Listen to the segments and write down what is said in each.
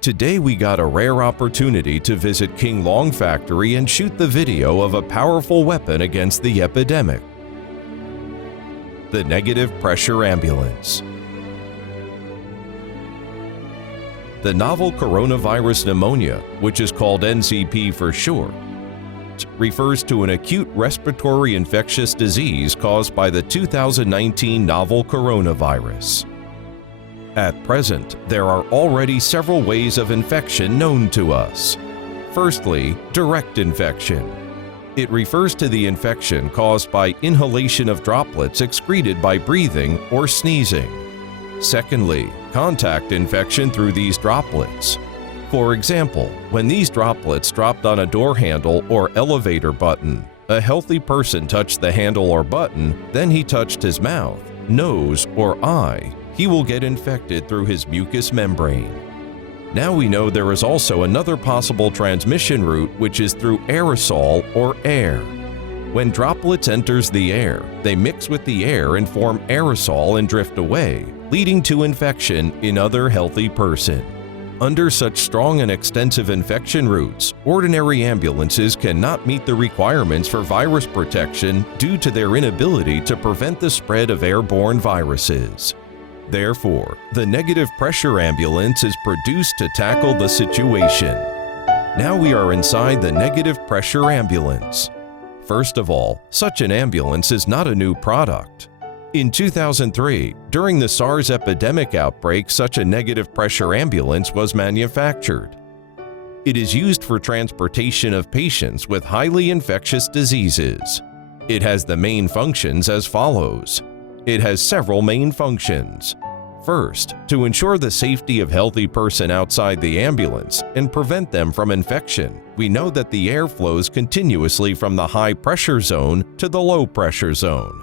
Today we got a rare opportunity to visit King Long Factory and shoot the video of a powerful weapon against the epidemic: the negative pressure ambulance. The novel coronavirus pneumonia, which is called NCP for short, refers to an acute respiratory infectious disease caused by the 2019 novel coronavirus. At present, there are already several ways of infection known to us. Firstly, direct infection. It refers to the infection caused by inhalation of droplets excreted by breathing or sneezing. Secondly, contact infection through these droplets. For example, when these droplets dropped on a door handle or elevator button, a healthy person touched the handle or button, then he touched his mouth, nose, or eye, he will get infected through his mucous membrane. Now we know there is also another possible transmission route, which is through aerosol or air. When droplets enters the air, they mix with the air and form aerosol and drift away, leading to infection in other healthy person. Under such strong and extensive infection routes, ordinary ambulances cannot meet the requirements for virus protection due to their inability to prevent the spread of airborne viruses. Therefore, the negative pressure ambulance is produced to tackle the situation. Now we are inside the negative pressure ambulance. First of all, such an ambulance is not a new product. In 2003, during the SARS epidemic outbreak, such a negative pressure ambulance was manufactured. It is used for transportation of patients with highly infectious diseases. It has the main functions as follows. It has several main functions. First, to ensure the safety of healthy person outside the ambulance and prevent them from infection, we know that the air flows continuously from the high pressure zone to the low pressure zone.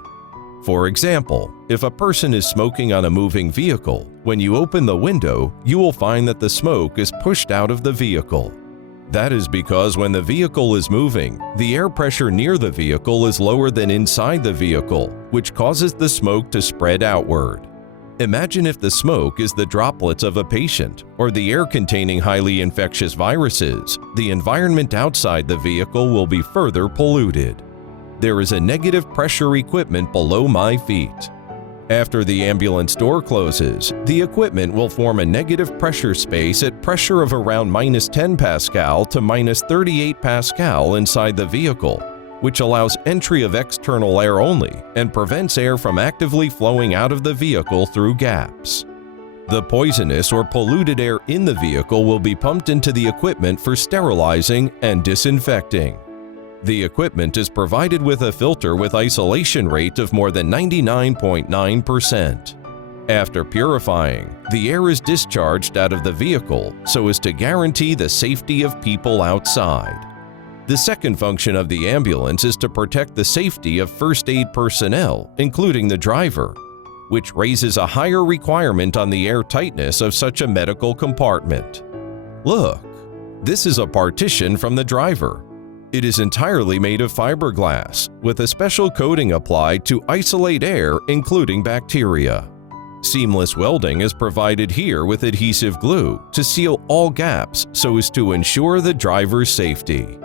For example, if a person is smoking on a moving vehicle, when you open the window, you will find that the smoke is pushed out of the vehicle. That is because when the vehicle is moving, the air pressure near the vehicle is lower than inside the vehicle, which causes the smoke to spread outward. Imagine if the smoke is the droplets of a patient or the air containing highly infectious viruses, the environment outside the vehicle will be further polluted. There is a negative pressure equipment below my feet. After the ambulance door closes, the equipment will form a negative pressure space at pressure of around -10 Pascal to -38 Pascal inside the vehicle, which allows entry of external air only and prevents air from actively flowing out of the vehicle through gaps. The poisonous or polluted air in the vehicle will be pumped into the equipment for sterilizing and disinfecting. The equipment is provided with a filter with isolation rate of more than 99.9%. After purifying, the air is discharged out of the vehicle so as to guarantee the safety of people outside. The second function of the ambulance is to protect the safety of first aid personnel, including the driver, which raises a higher requirement on the air tightness of such a medical compartment. Look, this is a partition from the driver. It is entirely made of fiberglass, with a special coating applied to isolate air, including bacteria. Seamless welding is provided here with adhesive glue to seal all gaps so as to ensure the driver's safety.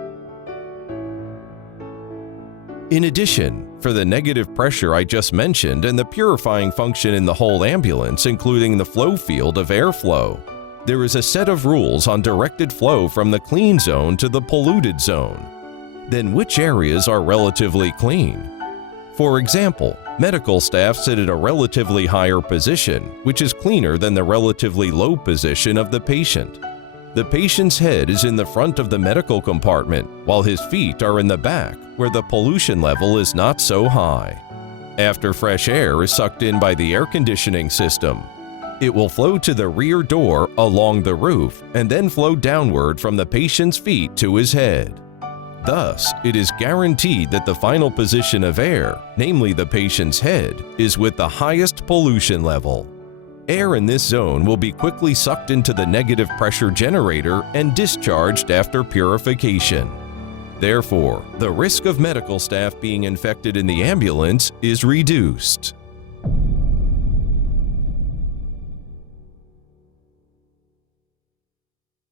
In addition, for the negative pressure I just mentioned and the purifying function in the whole ambulance, including the flow field of airflow, there is a set of rules on directed flow from the clean zone to the polluted zone. Then which areas are relatively clean? For example, medical staff sit at a relatively higher position, which is cleaner than the relatively low position of the patient. The patient's head is in the front of the medical compartment, while his feet are in the back, where the pollution level is not so high. After fresh air is sucked in by the air conditioning system, it will flow to the rear door along the roof and then flow downward from the patient's feet to his head. Thus, it is guaranteed that the final position of air, namely the patient's head, is with the highest pollution level. Air in this zone will be quickly sucked into the negative pressure generator and discharged after purification. Therefore, the risk of medical staff being infected in the ambulance is reduced.